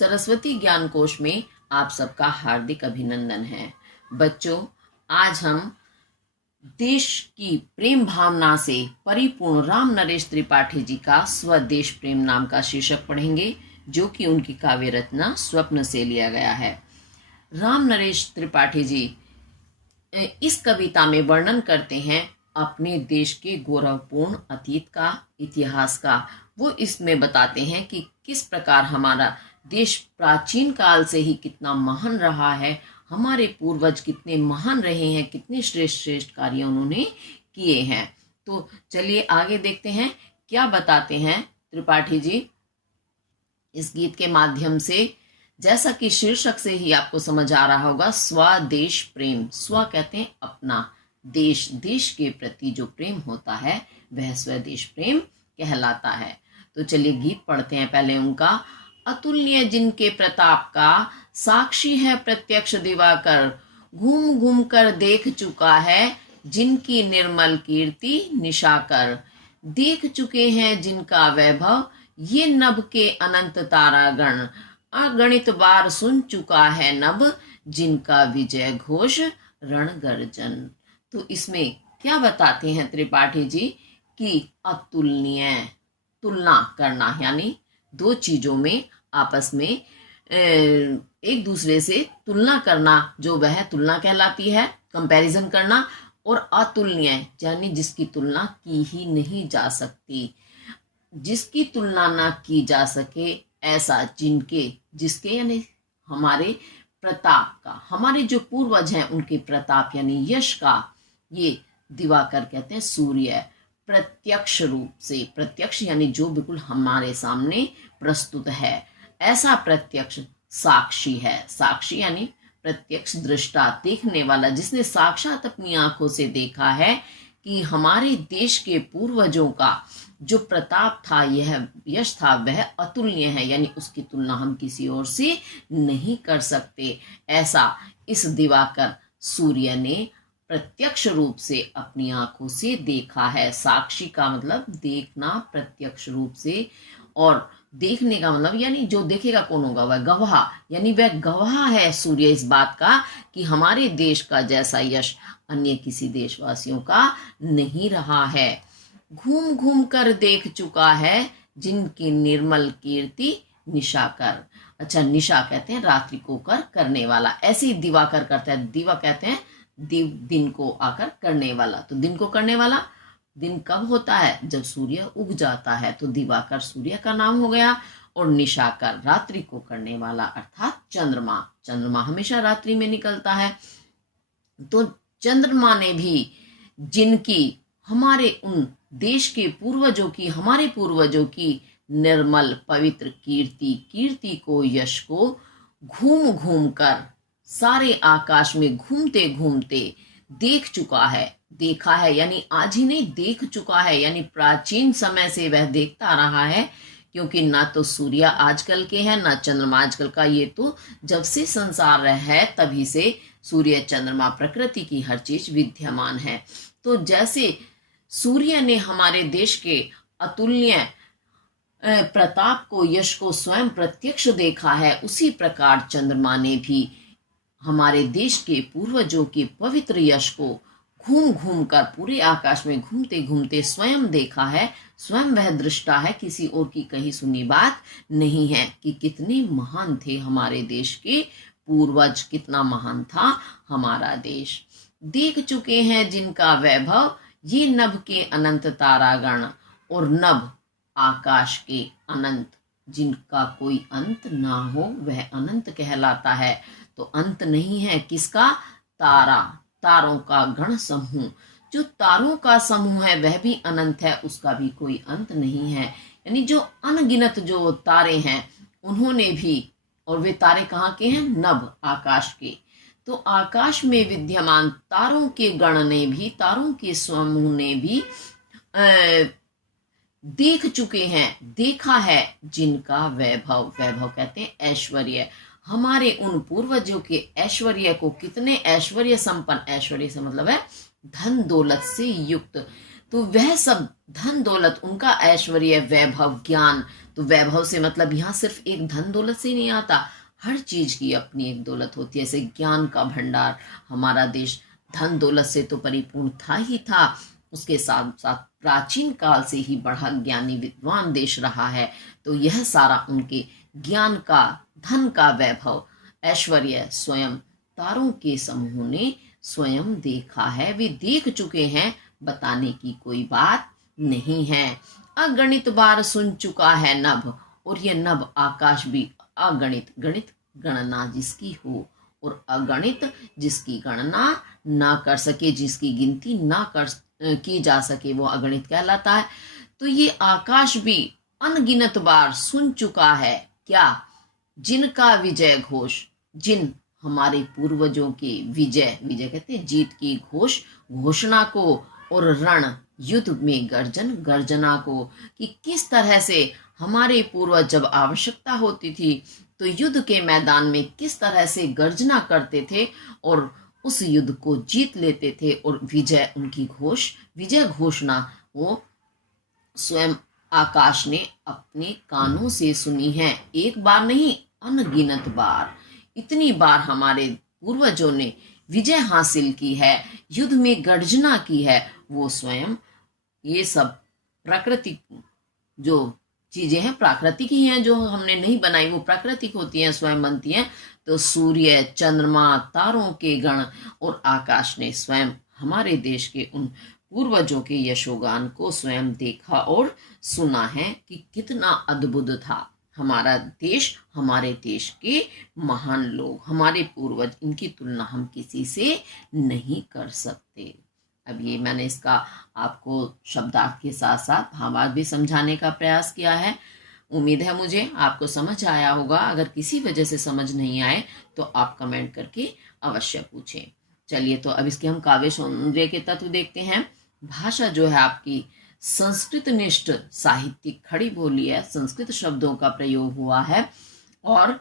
सरस्वती ज्ञान कोश में आप सबका हार्दिक अभिनंदन है। बच्चों, आज हम देश की प्रेम भावना से परिपूर्ण राम नरेश त्रिपाठी जी का स्वदेश प्रेम नाम का शीर्षक पढ़ेंगे, जो कि उनकी काव्य रचना स्वप्न से लिया गया है। राम नरेश त्रिपाठी जी इस कविता में वर्णन करते हैं अपने देश के गौरवपूर्ण अतीत का, इतिहास का। वो इसमें बताते हैं कि किस प्रकार हमारा देश प्राचीन काल से ही कितना महान रहा है, हमारे पूर्वज कितने महान रहे हैं, कितने श्रेष्ठ श्रेष्ठ कार्य उन्होंने किए हैं। तो चलिए आगे देखते हैं क्या बताते हैं त्रिपाठी जी इस गीत के माध्यम से। जैसा कि शीर्षक से ही आपको समझ आ रहा होगा, स्वदेश प्रेम। स्व कहते हैं अपना, देश, देश के प्रति जो प्रेम होता है वह स्वदेश प्रेम कहलाता है। तो चलिए गीत पढ़ते हैं पहले उनका। अतुल्य जिनके प्रताप का, साक्षी है प्रत्यक्ष दिवाकर, घूम घूम कर देख चुका है जिनकी निर्मल कीर्ति निशाकर। देख चुके हैं जिनका वैभव ये नभ के अनंत तारागण, अगणित बार सुन चुका है नभ जिनका विजय घोष रण गर्जन। तो इसमें क्या बताते हैं त्रिपाठी जी कि अतुलनीय, तुलना करना, यानी दो चीजों में आपस में एक दूसरे से तुलना करना, जो वह तुलना कहलाती है, कंपैरिजन करना। और अतुलनीय यानी जिसकी तुलना की ही नहीं जा सकती, जिसकी तुलना ना की जा सके, ऐसा जिसके यानी हमारे प्रताप का, हमारे जो पूर्वज हैं उनके प्रताप यानी यश का, ये दिवाकर कहते हैं सूर्य, प्रत्यक्ष रूप से, प्रत्यक्ष यानी जो बिल्कुल हमारे सामने प्रस्तुत है, ऐसा प्रत्यक्ष साक्षी है। साक्षी यानी प्रत्यक्ष दृष्टा, देखने वाला, जिसने साक्षात अपनी आंखों से देखा है कि हमारे देश के पूर्वजों का जो प्रताप था, यह यश था, वह अतुलनीय है, यानी उसकी तुलना हम किसी और से नहीं कर सकते। ऐसा इस दिवाकर सूर्य ने प्रत्यक्ष रूप से अपनी आंखों से देखा है। साक्षी का मतलब देखना प्रत्यक्ष रूप से, और देखने का मतलब यानी जो देखेगा कौन होगा, वह गवाह, यानी वह गवाह है सूर्य इस बात का कि हमारे देश का जैसा यश अन्य किसी देशवासियों का नहीं रहा है। घूम घूम कर देख चुका है जिनकी निर्मल कीर्ति निशाकर। अच्छा, निशा कहते हैं रात्रि को कर करने वाला, ऐसे ही दिवाकर करता है। दिवा कहते हैं दिन को आकर करने वाला। तो दिन को करने वाला दिन कब होता है? जब सूर्य उग जाता है। तो दिवाकर सूर्य का नाम हो गया, और निशाकर रात्रि को करने वाला अर्थात चंद्रमा। चंद्रमा हमेशा रात्रि में निकलता है। तो चंद्रमा ने भी जिनकी, हमारे उन देश के पूर्वजों की, हमारे पूर्वजों की निर्मल पवित्र कीर्ति को, यश को घूम घूम कर सारे आकाश में घूमते घूमते देख चुका है, देखा है, यानी आज ही नहीं देख चुका है, यानी प्राचीन समय से वह देखता रहा है। क्योंकि ना तो सूर्य आजकल के हैं, ना चंद्रमा आजकल का, ये तो जब से संसार है तभी से सूर्य चंद्रमा प्रकृति की हर चीज विद्यमान है। तो जैसे सूर्य ने हमारे देश के अतुल्य प्रताप को, यश को स्वयं प्रत्यक्ष देखा है, उसी प्रकार चंद्रमा ने भी हमारे देश के पूर्वजों के पवित्र यश को घूम घूम कर पूरे आकाश में घूमते घूमते स्वयं देखा है। स्वयं वह दृष्टा है, किसी और की कही सुनी बात नहीं है कि कितने महान थे हमारे देश के पूर्वज, कितना महान था हमारा देश। देख चुके हैं जिनका वैभव ये नभ के अनंत तारागण, और नभ आकाश के अनंत, जिनका कोई अंत ना हो वह अनंत कहलाता है। तो अंत नहीं है किसका? तारा, तारों का गण समूह, जो तारों का समूह है वह भी अनंत है, उसका भी कोई अंत नहीं है। यानी जो अनगिनत जो तारे हैं उन्होंने भी, और वे तारे कहाँ के हैं? नभ, आकाश के। तो आकाश में विद्यमान तारों के गण ने भी, तारों के समूह ने भी देख चुके हैं, देखा है जिनका वैभव, वैभव कहते हैं ऐश्वर्य, हमारे उन पूर्वजों के ऐश्वर्य को, कितने ऐश्वर्य संपन्न, ऐश्वर्य से मतलब है धन दौलत से युक्त, तो वह सब धन दौलत, उनका ऐश्वर्य, वैभव, ज्ञान, तो वैभव से मतलब यहाँ सिर्फ एक धन दौलत से नहीं आता, हर चीज की अपनी एक दौलत होती है। ऐसे ज्ञान का भंडार, हमारा देश धन दौलत से तो परिपूर्ण था ही था, उसके साथ साथ प्राचीन काल से ही बड़ा ज्ञानी विद्वान देश रहा है। तो यह सारा उनके ज्ञान का, धन का वैभव, ऐश्वर्य स्वयं तारों के समूह ने स्वयं देखा है, वे देख चुके हैं, बताने की कोई बात नहीं है। अगणित बार सुन चुका है नभ, और यह नभ आकाश भी अगणित, गणित गणना जिसकी हो, और अगणित जिसकी गणना ना कर सके, जिसकी गिनती ना कर की जा सके, वो अगणित कहलाता है। तो ये आकाश भी अनगिनत बार सुन चुका है क्या, जिनका विजय घोष, जिन हमारे पूर्वजों के विजय, विजय कहते हैं जीत की घोषणा को, और रण युद्ध में गर्जन, गर्जना को, कि किस तरह से हमारे पूर्वज जब आवश्यकता होती थी तो युद्ध के मैदान में किस तरह से गर्जना करते थे और उस युद्ध को जीत लेते थे, और विजय, उनकी विजय घोषणा वो स्वयं आकाश ने अपने कानों से सुनी है। एक बार नहीं, अनगिनत बार, इतनी बार हमारे पूर्वजों ने विजय हासिल की है, युद्ध में गर्जना की है। वो स्वयं ये सब प्राकृतिक जो चीजें हैं, प्राकृतिक ही हैं, जो हमने नहीं बनाई, वो प्राकृतिक होती हैं, स्वयं बनती हैं। तो सूर्य, चंद्रमा, तारों के गण और आकाश ने स्वयं हमारे देश के उन पूर्वजों के यशोगान को स्वयं देखा और सुना है कि कितना अद्भुत था हमारा देश, हमारे देश के महान लोग, हमारे पूर्वज, इनकी तुलना हम किसी से नहीं कर सकते। अब ये मैंने इसका आपको शब्दार्थ के साथ साथ भावार्थ भी समझाने का प्रयास किया है। उम्मीद है मुझे आपको समझ आया होगा। अगर किसी वजह से समझ नहीं आए तो आप कमेंट करके अवश्य पूछें। चलिए, तो अब इसके हम काव्य सौंदर्य के तत्व देखते हैं। भाषा जो है आपकी संस्कृत निष्ठ साहित्यिक खड़ी बोली है, संस्कृत शब्दों का प्रयोग हुआ है, और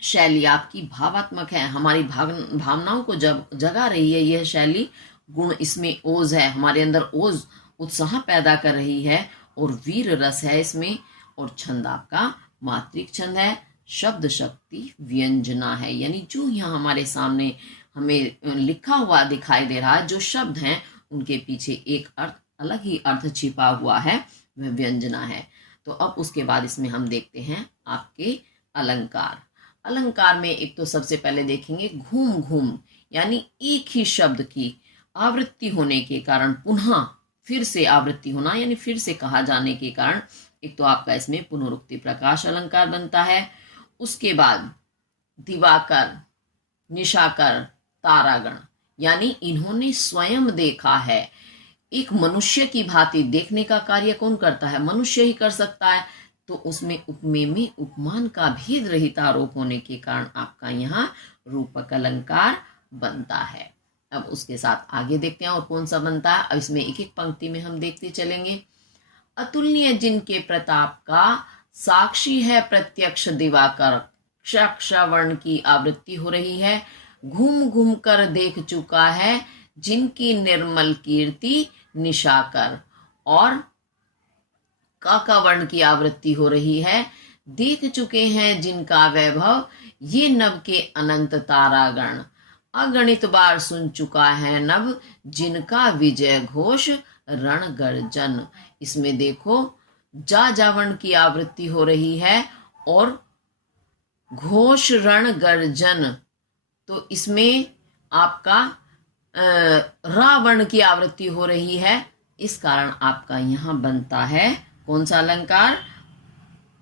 शैली आपकी भावात्मक है, हमारी भावनाओं को जगा रही है यह शैली। गुण इसमें ओज है, हमारे अंदर ओज, उत्साह पैदा कर रही है, और वीर रस है इसमें, और छंद आपका मात्रिक छंद है, शब्द शक्ति व्यंजना है। यानी जो यहाँ हमारे सामने हमें लिखा हुआ दिखाई दे रहा है, जो शब्द हैं उनके पीछे एक अर्थ, अलग ही अर्थ छिपा हुआ है, वह व्यंजना है। तो अब उसके बाद इसमें हम देखते हैं आपके अलंकार। अलंकार में एक तो सबसे पहले देखेंगे घूम घूम, यानी एक ही शब्द की आवृत्ति होने के कारण, पुनः फिर से आवृत्ति होना, यानी फिर से कहा जाने के कारण एक तो आपका इसमें पुनरुक्ति प्रकाश अलंकार बनता है। उसके बाद दिवाकर, निशाकर, तारागण, यानी इन्होंने स्वयं देखा है। एक मनुष्य की भांति देखने का कार्य कौन करता है? मनुष्य ही कर सकता है। तो उसमें उपमेय में उपमान का भेद रहित आरोप होने के कारण आपका यहाँ रूपक अलंकार बनता है। अब उसके साथ आगे देखते हैं और कौन सा बनता है। अब इसमें एक एक पंक्ति में हम देखते चलेंगे। अतुलनीय जिनके प्रताप का साक्षी है प्रत्यक्ष दिवाकर, क्षवर्ण की आवृत्ति हो रही है। घूम घूम कर देख चुका है जिनकी निर्मल कीर्ति निशाकर, और काकावर्ण की आवृत्ति हो रही है। देख चुके हैं जिनका वैभव ये नभ के अनंत तारागण, अगणित बार सुन चुका है नभ जिनका विजय घोष रण गर्जन। इसमें देखो जा जावर्ण की आवृत्ति हो रही है और घोष रण गर्जन, तो इसमें आपका रावण की आवृत्ति हो रही है। इस कारण आपका यहां बनता है कौन सा अलंकार?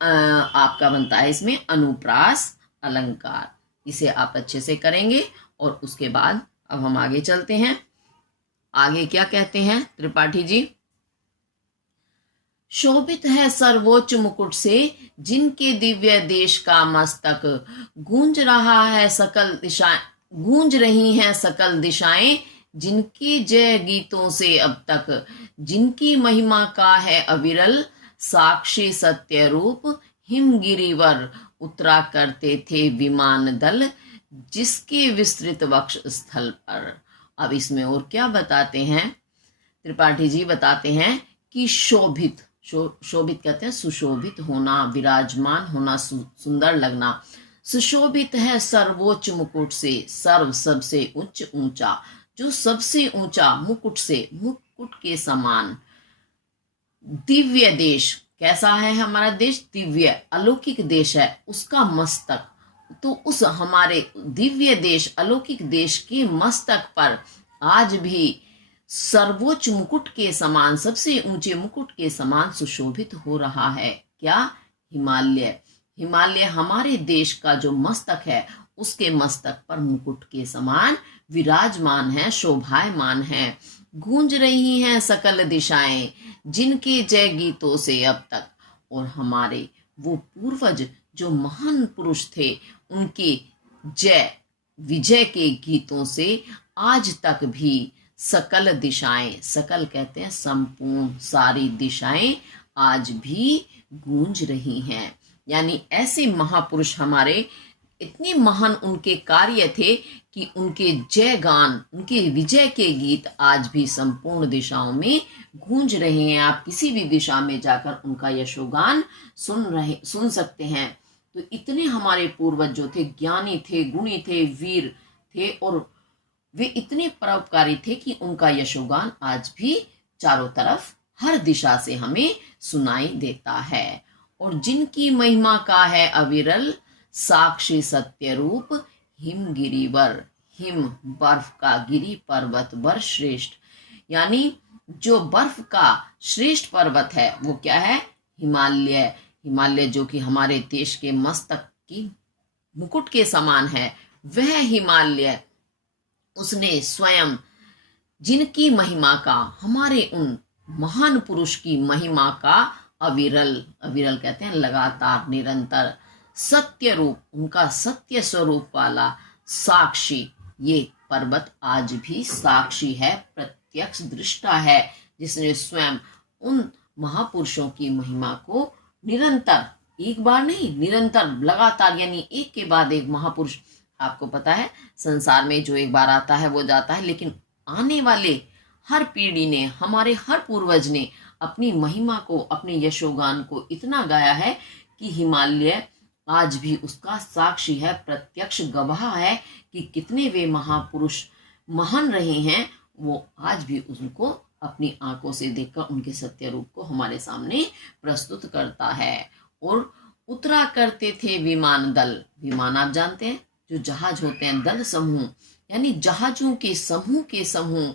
आपका बनता है इसमें अनुप्रास अलंकार। इसे आप अच्छे से करेंगे और उसके बाद अब हम आगे चलते हैं। आगे क्या कहते हैं त्रिपाठी जी? शोभित है सर्वोच्च मुकुट से जिनके दिव्य देश का मस्तक, गूंज रहा है सकल दिशाएं, गूंज रही हैं सकल दिशाएं जिनकी जय गीतों से अब तक, जिनकी महिमा का है अविरल साक्षी सत्य रूप, हिमगिरिवर उतरा करते थे विमान दल जिसके विस्तृत वक्ष स्थल पर। अब इसमें और क्या बताते हैं? त्रिपाठी जी बताते हैं कि शोभित, शोभित कहते हैं सुशोभित होना, विराजमान होना, सुंदर लगना। सुशोभित है सर्वोच्च मुकुट से, सर्व सबसे उच्च ऊंचा, जो सबसे ऊंचा मुकुट से, मुकुट के समान। दिव्य देश, कैसा है हमारा देश? दिव्य अलौकिक देश है, उसका मस्तक। तो उस हमारे दिव्य देश, अलौकिक देश के मस्तक पर आज भी सर्वोच्च मुकुट के समान, सबसे ऊंचे मुकुट के समान सुशोभित हो रहा है। क्या? हिमालय। हिमालय हमारे देश का जो मस्तक है, उसके मस्तक पर मुकुट के समान विराजमान है, शोभायमान है। गूंज रही हैं सकल दिशाएं जिनके जय गीतों से अब तक। और हमारे वो पूर्वज जो महान पुरुष थे, उनके जय विजय के गीतों से आज तक भी सकल दिशाएं, सकल कहते हैं संपूर्ण, सारी दिशाएं आज भी गूंज रही हैं। यानी ऐसे महापुरुष हमारे, इतने महान उनके कार्य थे कि उनके जय गान, उनके विजय के गीत आज भी संपूर्ण दिशाओं में गूंज रहे हैं। आप किसी भी दिशा में जाकर उनका यशोगान सुन सकते हैं। तो इतने हमारे पूर्वज जो थे, ज्ञानी थे, गुणी थे, वीर थे, और वे इतने परोपकारी थे कि उनका यशोगान आज भी चारों तरफ हर दिशा से हमें सुनाई देता है। और जिनकी महिमा का है अविरल साक्षी सत्य रूप, हिम गिरिवर, हिम बर्फ का, गिरी पर्वत वर श्रेष्ठ। यानी जो बर्फ का श्रेष्ठ पर्वत है वो क्या है? हिमालय। हिमालय जो कि हमारे देश के मस्तक की मुकुट के समान है, वह हिमालय, उसने स्वयं जिनकी महिमा का, हमारे उन महान पुरुष की महिमा का अविरल, अविरल कहते हैं लगातार, निरंतर, सत्य रूप, उनका सत्य स्वरूप वाला साक्षी, ये पर्वत आज भी साक्षी है, प्रत्यक्ष दृष्टा है, जिसने स्वयं उन महापुरुषों की महिमा को निरंतर, एक बार नहीं, निरंतर, लगातार, यानी एक के बाद एक महापुरुष। आपको पता है संसार में जो एक बार आता है वो जाता है, लेकिन आने वाले हर पीढ़ी ने, हमारे हर पूर्वज ने अपनी महिमा को, अपने यशोगान को इतना गाया है कि हिमालय आज भी उसका साक्षी है, प्रत्यक्ष गवाह है कि कितने वे महापुरुष महान रहे हैं। वो आज भी उनको अपनी आंखों से देखकर उनके सत्य रूप को हमारे सामने प्रस्तुत करता है। और उतरा करते थे विमान दल, विमान आप जानते हैं जो जहाज होते हैं, दल समूह, यानी जहाजों के समूह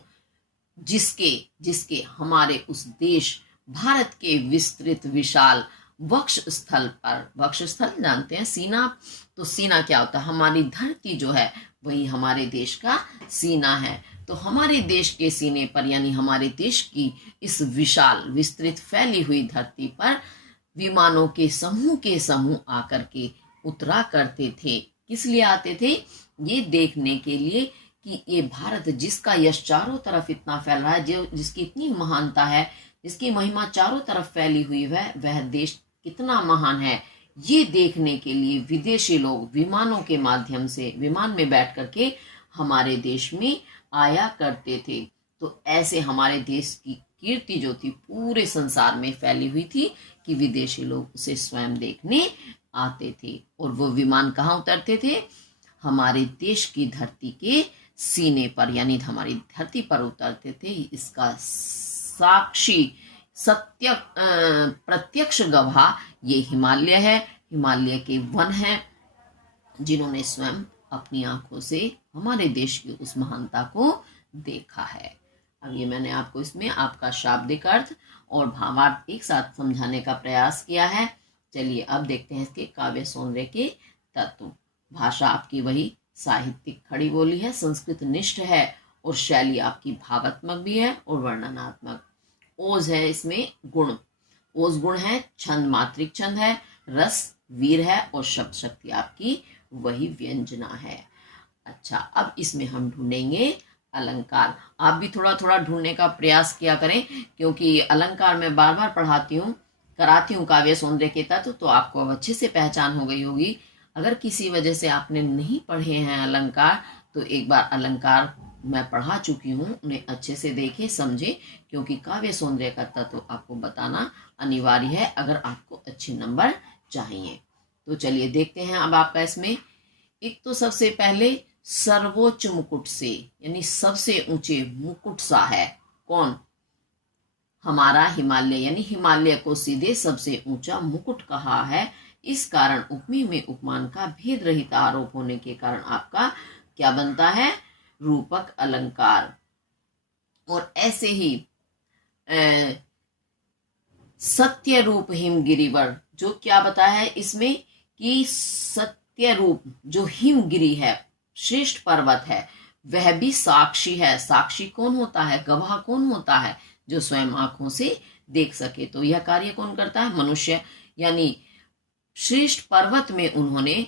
जिसके हमारे उस देश भारत के विस्तृत विशाल वक्ष स्थल पर, वक्ष स्थल जानते हैं, सीना, तो सीना क्या होता है? हमारी धरती जो है वही हमारे देश का सीना है। तो हमारे देश के सीने पर, यानी हमारे देश की इस विशाल विस्तृत फैली हुई धरती पर विमानों के समूह आकर के उतरा करते थे। किस लिए आते थे? ये देखने के लिए कि ये भारत जिसका यश चारों तरफ इतना फैल रहा है, जो जिसकी इतनी महानता है, जिसकी महिमा चारों तरफ फैली हुई है, वह देश कितना महान है, ये देखने के लिए विदेशी लोग विमानों के माध्यम से, विमान में बैठ करके हमारे देश में आया करते थे। तो ऐसे हमारे देश की कीर्ति जो थी पूरे संसार में फैली हुई थी कि विदेशी लोग उसे स्वयं देखने आते थे। और वो विमान कहाँ उतरते थे? हमारे देश की धरती के सीने पर, यानी हमारी धरती पर उतरते थे। इसका साक्षी, सत्य, प्रत्यक्ष गवाह ये हिमालय है। हिमालय के वन हैं जिन्होंने स्वयं अपनी आंखों से हमारे देश की उस महानता को देखा है। अब ये मैंने आपको इसमें आपका शाब्दिक अर्थ और भावार्थ एक साथ समझाने का प्रयास किया है। चलिए अब देखते हैं इसके काव्य सौंदर्य के तत्व। भाषा आपकी वही साहित्यिक खड़ी बोली है, संस्कृत निष्ठ है, और शैली आपकी भावात्मक भी है और वर्णनात्मक। ओज है इसमें गुण, ओज गुण है, छंद मात्रिक छंद है, रस वीर है, और शब्द शक्ति आपकी वही व्यंजना है। अच्छा, अब इसमें हम ढूंढेंगे अलंकार। आप भी थोड़ा थोड़ा ढूंढने का प्रयास किया करें, क्योंकि अलंकार मैं बार बार पढ़ाती हूँ, कराती हूँ काव्य सौंदर्य के तत्व, तो आपको अब अच्छे से पहचान हो गई होगी। अगर किसी वजह से आपने नहीं पढ़े हैं अलंकार, तो एक बार अलंकार मैं पढ़ा चुकी हूँ उन्हें अच्छे से देखें, समझे, क्योंकि काव्य सौंदर्य का तत्व आपको बताना अनिवार्य है अगर आपको अच्छे नंबर चाहिए। तो चलिए देखते हैं अब आपका इसमें। एक तो सबसे पहले सर्वोच्च मुकुट से, यानी सबसे ऊंचे मुकुट सा है कौन? हमारा हिमालय, यानी हिमालय को सीधे सबसे ऊंचा मुकुट कहा है। इस कारण उपमेय में उपमान का भेद रहित आरोप होने के कारण आपका क्या बनता है? रूपक अलंकार। और ऐसे ही सत्य रूप हिमगिरिवर, जो क्या बताया है इसमें कि सत्य रूप जो हिमगिरी है, श्रेष्ठ पर्वत है, वह भी साक्षी है। साक्षी कौन होता है? गवाह कौन होता है? जो स्वयं आंखों से देख सके। तो यह कार्य कौन करता है? मनुष्य। यानी श्रेष्ठ पर्वत में उन्होंने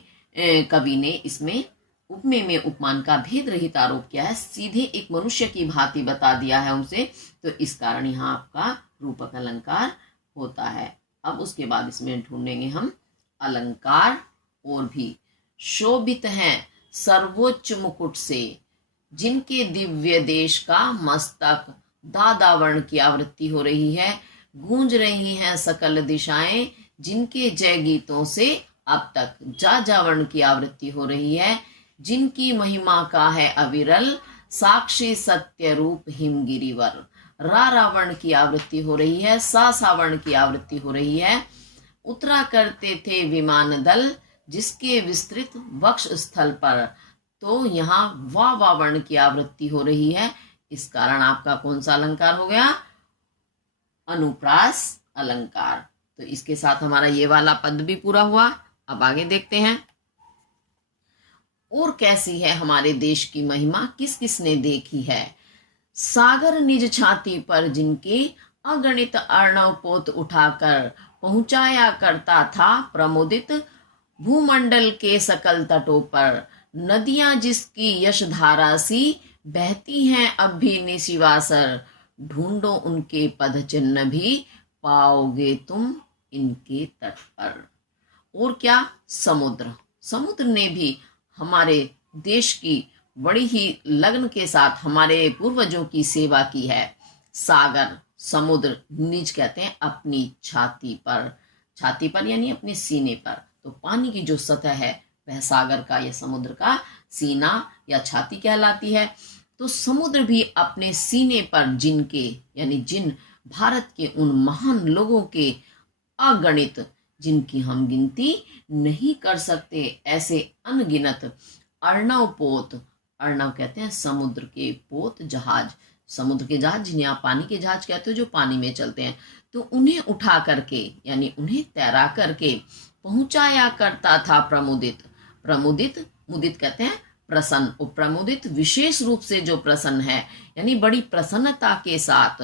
कवि ने इसमें उपमेय में उपमान का भेद रहित आरोप किया है, सीधे एक मनुष्य की भांति बता दिया है उनसे। तो इस कारण यहाँ आपका रूपक अलंकार होता है। अब उसके बाद इसमें ढूंढेंगे हम अलंकार और भी। शोभित हैं सर्वोच्च मुकुट से, जिनके दिव्य देश का मस्तक, दादावर्ण की आवृत्ति हो रही है। गूंज रही हैं सकल दिशाएं, जिनके जय गीतों से अब तक। जाजावर्ण की आवृत्ति हो रही है। जिनकी महिमा का है अविरल, साक्षी सत्य रूप हिमगिरिवर। रावण की आवृत्ति हो रही है। सावर्ण की आवृत्ति हो रही है। उतरा करते थे विमान दल, जिसके विस्तृत वक्ष स्थल पर। तो यहाँ वावर्ण की आवृत्ति हो रही है। इस कारण आपका कौन सा अलंकार हो गया? अनुप्रास अलंकार। तो इसके साथ हमारा ये वाला पद भी पूरा हुआ। अब आगे देखते हैं और कैसी है हमारे देश की महिमा, किस किसने देखी है। सागर निज छाती पर जिनके, अगणित अर्णव पोत उठाकर पहुंचाया करता था प्रमोदित। भूमंडल के सकल तटों पर नदियां जिसकी यशधारा सी, बहती हैं अब भी निशिवासर। ढूंढो उनके पद चिन्ह भी, पाओगे तुम इनके तट पर। और क्या? समुद्र। समुद्र ने भी हमारे देश की बड़ी ही लगन के साथ हमारे पूर्वजों की सेवा की है। सागर, समुद्र, निज कहते हैं अपनी छाती पर। छाती पर यानी अपने सीने पर। तो पानी की जो सतह है वह सागर का या समुद्र का सीना या छाती कहलाती है। तो समुद्र भी अपने सीने पर जिनके, यानी जिन भारत के उन महान लोगों के अगणित, जिनकी हम गिनती नहीं कर सकते, ऐसे अनगिनत अर्णव पोत। अर्णव कहते हैं समुद्र के पोत, जहाज, समुद्र के जहाज, जिन्हें आप पानी के जहाज कहते हो, जो पानी में चलते हैं। तो उन्हें उठा करके यानी उन्हें तैरा करके पहुंचाया करता था प्रमुदित। प्रमुदित, मुदित कहते हैं प्रसन्न, और प्रमुदित विशेष रूप से जो प्रसन्न है, यानी बड़ी प्रसन्नता के साथ।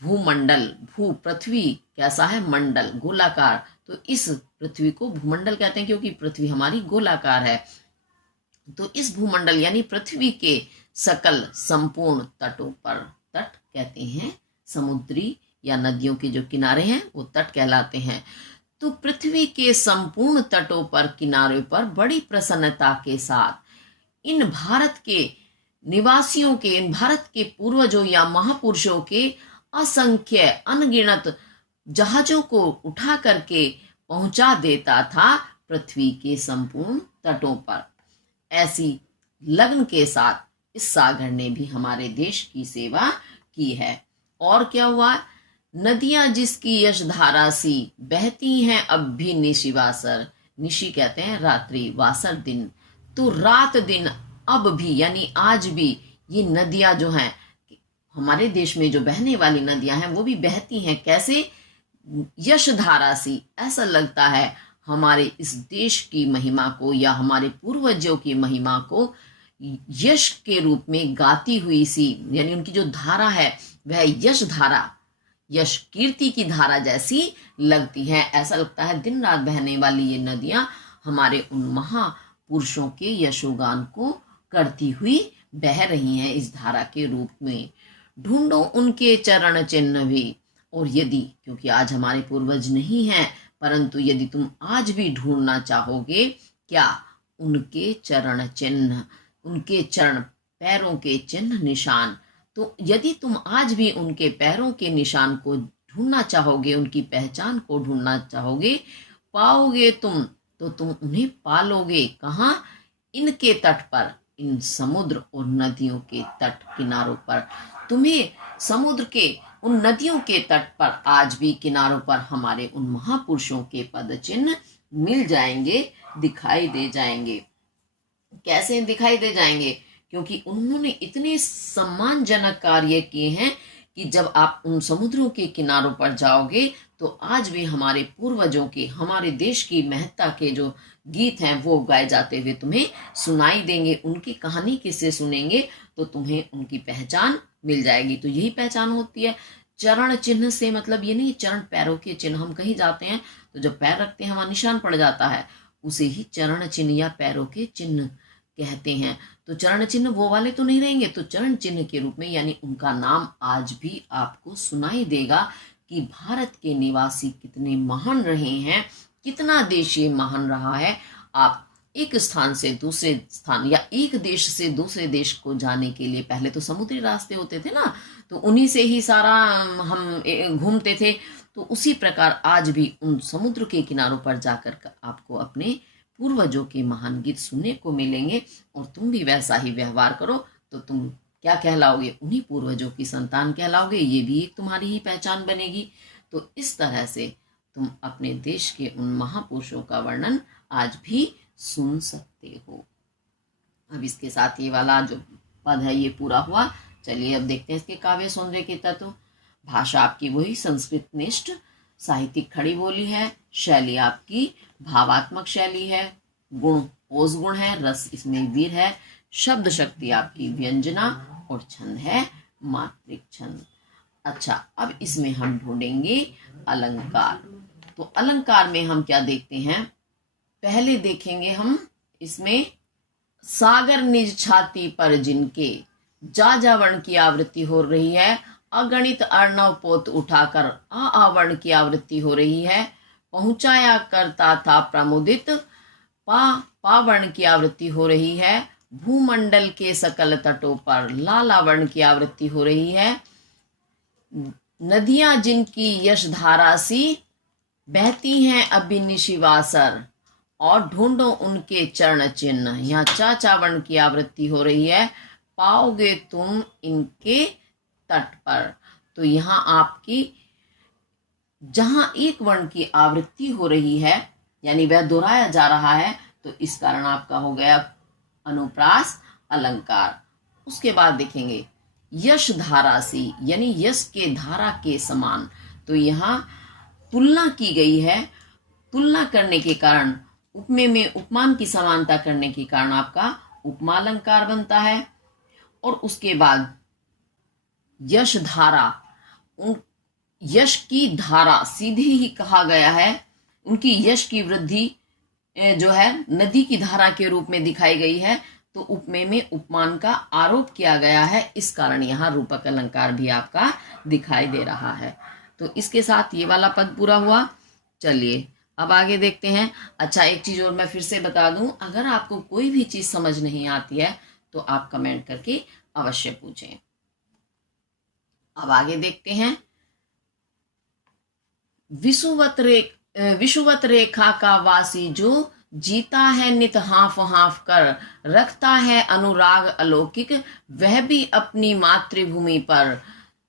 भूमंडल, भू पृथ्वी कैसा है? मंडल, गोलाकार। तो इस पृथ्वी को भूमंडल कहते हैं क्योंकि पृथ्वी हमारी गोलाकार है। तो इस भूमंडल यानी पृथ्वी के सकल संपूर्ण तटों पर, तट कहते हैं समुद्री या नदियों के जो किनारे हैं वो तट कहलाते हैं। तो पृथ्वी के संपूर्ण तटों पर, किनारे पर बड़ी प्रसन्नता के साथ इन भारत के निवासियों के, इन भारत के पूर्वजों या महापुरुषों के असंख्य अनगिनत जहाजों को उठा करके पहुंचा देता था पृथ्वी के संपूर्ण तटों पर। ऐसी लगन के साथ इस सागर ने भी हमारे देश की सेवा की है। और क्या हुआ? नदियां जिसकी यशधारा सी, बहती हैं अब भी निशिवासर। निशि कहते हैं रात्रि, वासर दिन। तो रात दिन अब भी यानी आज भी ये नदियां जो हैं हमारे देश में, जो बहने वाली नदियां हैं वो भी बहती हैं। कैसे? यशधारा सी। ऐसा लगता है हमारे इस देश की महिमा को या हमारे पूर्वजों की महिमा को यश के रूप में गाती हुई सी, यानी उनकी जो धारा है वह यश धारा, यश कीर्ति की धारा जैसी लगती है। ऐसा लगता है दिन रात बहने वाली ये नदियां हमारे उन महापुरुषों के यशोगान को करती हुई बह रही हैं इस धारा के रूप में। ढूंढो उनके चरण चिन्ह भी। और यदि, क्योंकि आज हमारे पूर्वज नहीं हैं, परंतु यदि तुम आज भी ढूंढना चाहोगे, क्या? उनके चरण चिन्ह, उनके चरण पैरों के चिन्ह निशान। तो यदि तुम आज भी उनके पैरों के निशान को ढूंढना चाहोगे, उनकी पहचान को ढूंढना चाहोगे, पाओगे तुम, तो तुम उन्हें पालोगे कहाँ? इनके तट पर, इन समुद्र और नदियों के तट किनारों पर। तुम्हें समुद्र के उन नदियों के तट पर आज भी किनारों पर हमारे उन महापुरुषों के पद चिन्ह मिल जाएंगे, दिखाई दे जाएंगे। कैसे दिखाई दे जाएंगे? क्योंकि उन्होंने इतने सम्मानजनक कार्य किए हैं कि जब आप उन समुद्रों के किनारों पर जाओगे तो आज भी हमारे पूर्वजों के, हमारे देश की महत्ता के जो गीत हैं वो गाए जाते हुए तुम्हें सुनाई देंगे। उनकी कहानी किससे सुनेंगे तो तुम्हें उनकी पहचान मिल जाएगी। तो यही पहचान होती है चरण चिन्ह से। मतलब ये नहीं चरण पैरों के चिन्ह, हम कहीं जाते हैं तो जब पैर रखते हैं वहां निशान पड़ जाता है, उसे ही चरण चिन्ह या पैरों के चिन्ह कहते हैं। तो चरण चिन्ह वो वाले तो नहीं रहेंगे, तो चरण चिन्ह के रूप में यानी उनका नाम आज भी आपको सुनाई देगा कि भारत के निवासी कितने महान रहे हैं, कितना देश ये महान रहा है। आप एक स्थान से दूसरे स्थान या एक देश से दूसरे देश को जाने के लिए पहले तो समुद्री रास्ते होते थे ना, तो उन्हीं से ही सारा हम घूमते थे। तो उसी प्रकार आज भी उन समुद्र के किनारों पर जाकर आपको अपने पूर्वजों के महान गीत सुनने को मिलेंगे और तुम भी वैसा ही व्यवहार करो तो तुम क्या कहलाओगे? उन्हीं पूर्वजों की संतान कहलाओगे। ये भी एक तुम्हारी ही पहचान बनेगी। तो इस तरह से तुम अपने देश के उन महापुरुषों का वर्णन आज भी सुन सकते हो। अब इसके साथ ये वाला जो पद है ये पूरा हुआ। चलिए अब देखते हैं इसके काव्य सौंदर्य के तत्व। भाषा आपकी वही संस्कृत निष्ठ साहित्यिक खड़ी बोली है। शैली आपकी भावात्मक शैली है। गुण ओज गुण है, रस इसमें वीर है। शब्द शक्ति आपकी व्यंजना और छंद है मात्रिक छंद। अच्छा, अब इसमें हम ढूंढेंगे अलंकार। तो अलंकार में हम क्या देखते हैं? पहले देखेंगे हम इसमें सागर निज छाती पर जिनके जा जा वर्ण की आवृत्ति हो रही है। अगणित अर्णव पोत उठाकर आ वर्ण की आवृत्ति हो रही है। पहुंचाया करता था प्रमुदित पा वर्ण की आवृत्ति हो रही है। भूमंडल के सकल तटों पर लाला वर्ण की आवृत्ति हो रही है। नदियां जिनकी यश धारा सी बहती हैं अभी निशिवासर और ढूंढो उनके चरण चिन्ह। यहाँ चा वर्ण की आवृत्ति हो रही है। पाओगे तुम इनके तट पर। तो यहाँ आपकी जहां एक वर्ण की आवृत्ति हो रही है यानी वह दोहराया जा रहा है, तो इस कारण आपका हो गया अनुप्रास अलंकार। उसके बाद देखेंगे यश धारा सी यानी यश के धारा के समान। तो यहाँ तुलना की गई है। तुलना करने के कारण उपमे में उपमान की समानता करने के कारण आपका उपमा अलंकार बनता है। और उसके बाद यश धारा, उन यश की धारा सीधे ही कहा गया है। उनकी यश की वृद्धि जो है नदी की धारा के रूप में दिखाई गई है। तो उपमे में उपमान का आरोप किया गया है, इस कारण यहाँ रूपक अलंकार भी आपका दिखाई दे रहा है। तो इसके साथ ये वाला पद पूरा हुआ। चलिए अब आगे देखते हैं। अच्छा, एक चीज और मैं फिर से बता दूं, अगर आपको कोई भी चीज समझ नहीं आती है तो आप कमेंट करके अवश्य पूछें। अब आगे देखते हैं। विषुवत रेखा का वासी जो जीता है नित हाफ हाफ कर, रखता है अनुराग अलौकिक वह भी अपनी मातृभूमि पर।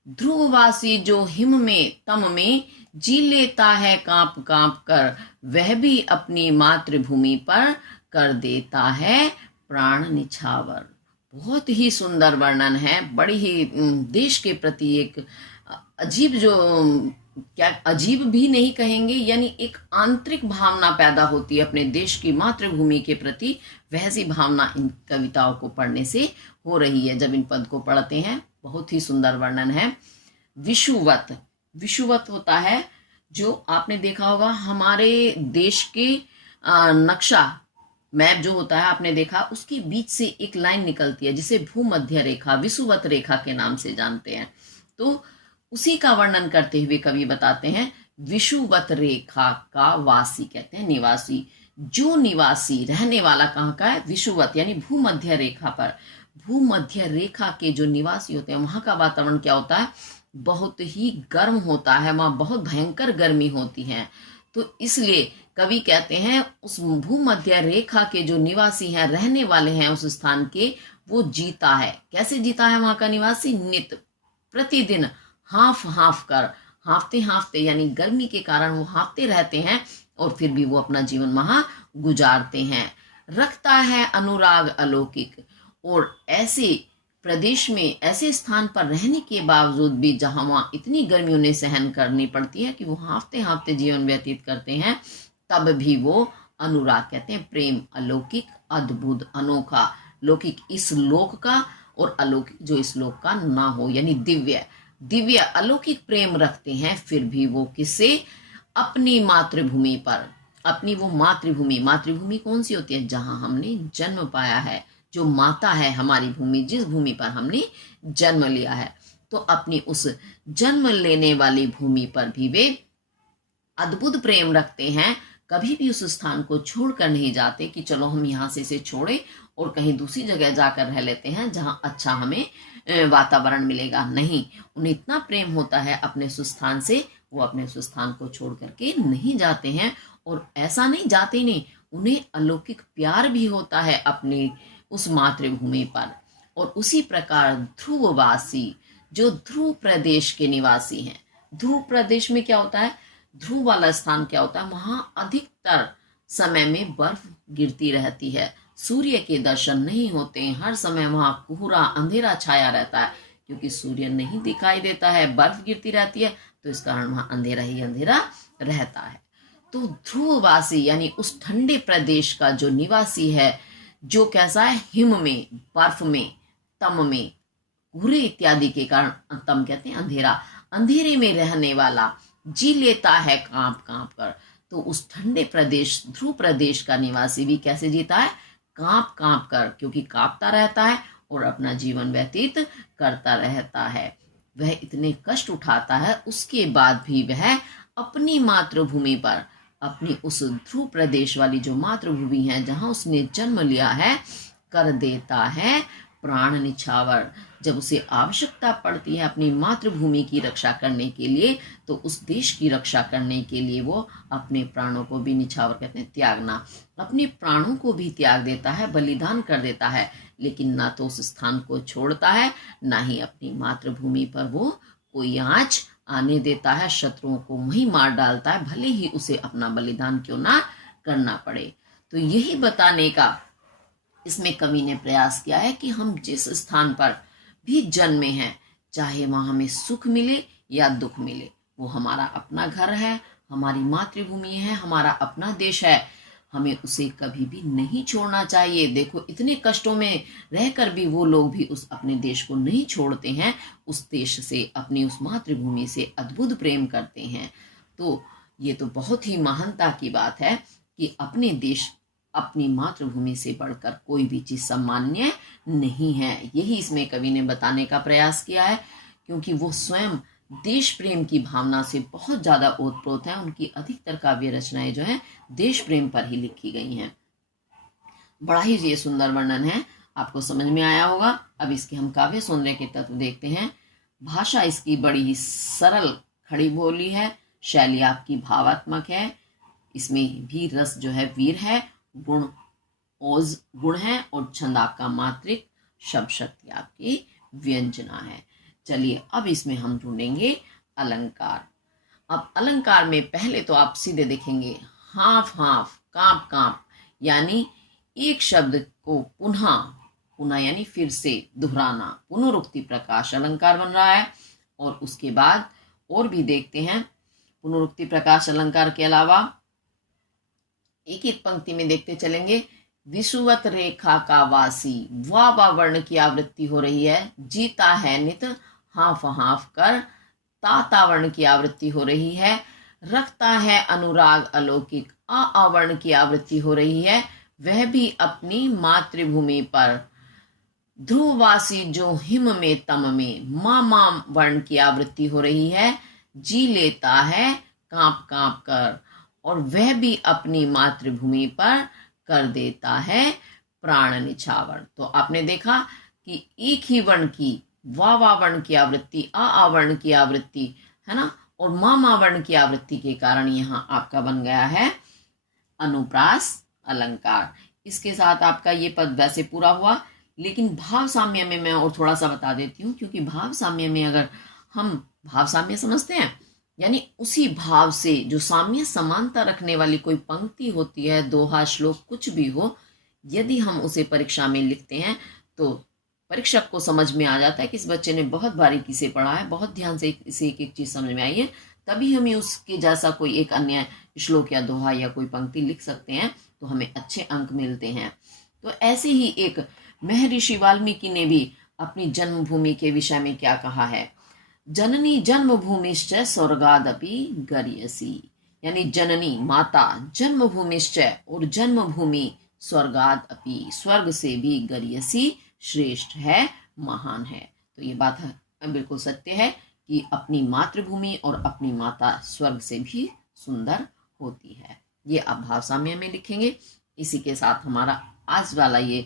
ध्रुववासी जो हिम में तम में जी लेता है कांप कांप कर, वह भी अपनी मातृभूमि पर कर देता है प्राण निछावर। बहुत ही सुंदर वर्णन है। बड़ी ही देश के प्रति एक अजीब, जो क्या अजीब भी नहीं कहेंगे, यानी एक आंतरिक भावना पैदा होती है अपने देश की मातृभूमि के प्रति। वैसी भावना इन कविताओं को पढ़ने से हो रही है जब इन पद को पढ़ते हैं। बहुत ही सुंदर वर्णन है। विषुवत, विषुवत होता है जो आपने देखा होगा हमारे देश के नक्शा मैप जो होता है आपने देखा, उसके बीच से एक लाइन निकलती है जिसे भूमध्य रेखा, विषुवत रेखा के नाम से जानते हैं। तो उसी का वर्णन करते हुए कवि बताते हैं विषुवत रेखा का वासी कहते हैं निवासी। जो निवासी रहने वाला कहाँ का है? विषुवत यानी भूमध्य रेखा पर। भूमध्य रेखा के जो निवासी होते हैं वहां का वातावरण क्या होता है, बहुत ही गर्म होता है, वहां बहुत भयंकर गर्मी होती है। तो इसलिए कवि कहते हैं उस भूमध्य रेखा के जो निवासी हैं, रहने वाले हैं उस स्थान के, वो जीता है। कैसे जीता है वहां का निवासी? नित प्रतिदिन हाफ हाफ कर, हाफते हाफते, यानी गर्मी के कारण वो हाफते रहते हैं और फिर भी वो अपना जीवन वहां गुजारते हैं। रखता है अनुराग अलौकिक, और ऐसे प्रदेश में, ऐसे स्थान पर रहने के बावजूद भी जहां वहां इतनी गर्मी उन्हें सहन करनी पड़ती है कि वो हाफते हाफते जीवन व्यतीत करते हैं, तब भी वो अनुराग कहते हैं, प्रेम, अलौकिक, अद्भुत, अनोखा, लौकिक इस लोक का और अलौकिक जो इस लोक का ना हो, यानी दिव्य दिव्य अलौकिक प्रेम रखते हैं। फिर भी वो किससे? अपनी मातृभूमि पर। अपनी वो मातृभूमि, मातृभूमि कौन सी होती है? जहां हमने जन्म पाया है, जो माता है हमारी भूमि, जिस भूमि पर हमने जन्म लिया है, तो अपनी उस जन्म लेने वाली भूमि पर भी वे अद्भुत प्रेम रखते हैं। कभी भी उस स्थान को छोड़कर नहीं जाते कि चलो हम यहाँ से इसे छोड़े और कहीं दूसरी जगह जाकर रह लेते हैं जहां अच्छा हमें वातावरण मिलेगा। नहीं, उन्हें इतना प्रेम होता है अपने उस स्थान से, वो अपने उस स्थान को छोड़ करके नहीं जाते हैं। और ऐसा नहीं जाते नहीं, उन्हें अलौकिक प्यार भी होता है अपनी उस मातृभूमि पर। और उसी प्रकार ध्रुववासी, जो ध्रुव प्रदेश के निवासी हैं, ध्रुव प्रदेश में क्या होता है? ध्रुव वाला स्थान क्या होता है? वहां अधिकतर समय में बर्फ गिरती रहती है, सूर्य के दर्शन नहीं होते हैं, हर समय वहां कोहरा अंधेरा छाया रहता है, क्योंकि सूर्य नहीं दिखाई देता है, बर्फ गिरती रहती है, तो इस कारण वहां अंधेरा ही अंधेरा रहता है। तो ध्रुववासी यानी उस ठंडे प्रदेश का जो निवासी है, जो कैसा है? हिम में, बर्फ में, तम में, कोहरे इत्यादि के कारण, तम कहते हैं अंधेरा, अंधेरे में रहने वाला, जी लेता है कांप कांप कर। तो उस ठंडे प्रदेश, ध्रुव प्रदेश का निवासी भी कैसे जीता है? कांप कांप कर, क्योंकि कांपता रहता है और अपना जीवन व्यतीत करता रहता है। वह इतने कष्ट उठाता है, उसके बाद भी वह अपनी मातृभूमि पर, अपनी उस ध्रुव प्रदेश वाली जो मातृभूमि है जहां उसने जन्म लिया है, कर देता है प्राण निछावर। जब उसे आवश्यकता पड़ती है अपनी मातृभूमि की रक्षा करने के लिए, तो उस देश की रक्षा करने के लिए वो अपने प्राणों को भी, निछावर कहते हैं त्यागना, अपने प्राणों को भी त्याग देता है, बलिदान कर देता है। लेकिन ना तो उस स्थान को छोड़ता है, ना ही अपनी मातृभूमि पर वो कोई आंच आने देता है, शत्रुओं को वहीं मार डालता है, भले ही उसे अपना बलिदान क्यों ना करना पड़े। तो यही बताने का इसमें कवि ने प्रयास किया है कि हम जिस स्थान पर भी जन्मे हैं, चाहे वहां हमें सुख मिले या दुख मिले, वो हमारा अपना घर है, हमारी मातृभूमि है, हमारा अपना देश है, हमें उसे कभी भी नहीं छोड़ना चाहिए। देखो इतने कष्टों में रहकर भी वो लोग भी उस अपने देश को नहीं छोड़ते हैं, उस देश से, अपनी उस मातृभूमि से अद्भुत प्रेम करते हैं। तो ये तो बहुत ही महानता की बात है कि अपने देश, अपनी मातृभूमि से बढ़कर कोई भी चीज सम्मान्य नहीं है। यही इसमें कवि ने बताने का प्रयास किया है, क्योंकि वो स्वयं देश प्रेम की भावना से बहुत ज्यादा ओतप्रोत हैं। उनकी अधिकतर काव्य रचनाएं जो है देश प्रेम पर ही लिखी गई हैं। बड़ा ही ये सुंदर वर्णन है, आपको समझ में आया होगा। अब इसके हम काव्य सौंदर्य के तत्व देखते हैं। भाषा इसकी बड़ी ही सरल खड़ी बोली है, शैली आपकी भावात्मक है, इसमें भी रस जो है वीर है, गुण ओज गुण है, और छंद आपका मात्रिक, शब्द शक्ति आपकी व्यंजना है। चलिए अब इसमें हम ढूंढेंगे अलंकार। अब अलंकार में पहले तो आप सीधे देखेंगे हाफ हाफ, कांप कांप, यानी एक शब्द को पुनः पुनः यानी फिर से दोहराना, पुनरुक्ति प्रकाश अलंकार बन रहा है। और उसके बाद और भी देखते हैं, पुनरुक्ति प्रकाश अलंकार के अलावा एक एक पंक्ति में देखते चलेंगे। विषुवत रेखा का वासी, वाह वर्ण की आवृत्ति हो रही है, जीता है नित हाफ हाफ कर, ताता वर्ण की आवृत्ति हो रही है, रखता है अनुराग अलौकिक, आवर्ण की आवृत्ति हो रही है, वह भी अपनी मातृभूमि पर, ध्रुववासी जो हिम में तम में, मामा वर्ण की आवृत्ति हो रही है, जी लेता है कांप कांप कर, और वह भी अपनी मातृभूमि पर कर देता है प्राण निछावर। तो आपने देखा कि एक ही वर्ण की वा वर्ण की आवृत्ति, आ वर्ण की आवृत्ति, है ना, और मा वर्ण की आवृत्ति के कारण यहाँ आपका बन गया है अनुप्रास अलंकार। इसके साथ आपका ये पद वैसे पूरा हुआ, लेकिन भाव साम्य में मैं और थोड़ा सा बता देती हूँ, क्योंकि भाव साम्य में अगर हम भाव साम्य समझते हैं, यानी उसी भाव से जो साम्य समानता रखने वाली कोई पंक्ति होती है, दोहा, श्लोक, कुछ भी हो, यदि हम उसे परीक्षा में लिखते हैं तो परीक्षक को समझ में आ जाता है कि इस बच्चे ने बहुत बारीकी से पढ़ा है, बहुत ध्यान से इसे एक एक चीज समझ में आई है, तभी हमें उसके जैसा कोई एक अन्य श्लोक या दोहा या कोई पंक्ति लिख सकते हैं, तो हमें अच्छे अंक मिलते हैं। तो ऐसे ही एक महर्षि वाल्मीकि ने भी अपनी जन्मभूमि के विषय में क्या कहा है, जननी जन्मभूमिश्च स्वर्गादपि गरीयसी, यानी जननी माता, जन्मभूमिश्च और जन्मभूमि, स्वर्गाद अपि स्वर्ग से भी, गरीयसी श्रेष्ठ है, महान है। तो ये बात है, बिल्कुल सत्य है कि अपनी मातृभूमि और अपनी माता स्वर्ग से भी सुंदर होती है। ये आप भाव साम्य में लिखेंगे। इसी के साथ हमारा आज वाला ये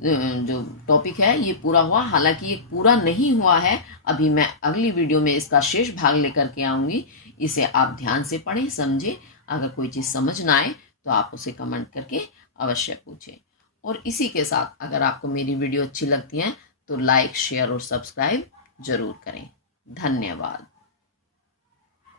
जो टॉपिक है ये पूरा हुआ। हालांकि ये पूरा नहीं हुआ है, अभी मैं अगली वीडियो में इसका शेष भाग लेकर के आऊंगी। इसे आप ध्यान से पढ़ें, समझें। अगर कोई चीज़ समझ ना आए तो आप उसे कमेंट करके अवश्य पूछें। और इसी के साथ अगर आपको मेरी वीडियो अच्छी लगती है तो लाइक, शेयर और सब्सक्राइब जरूर करें। धन्यवाद।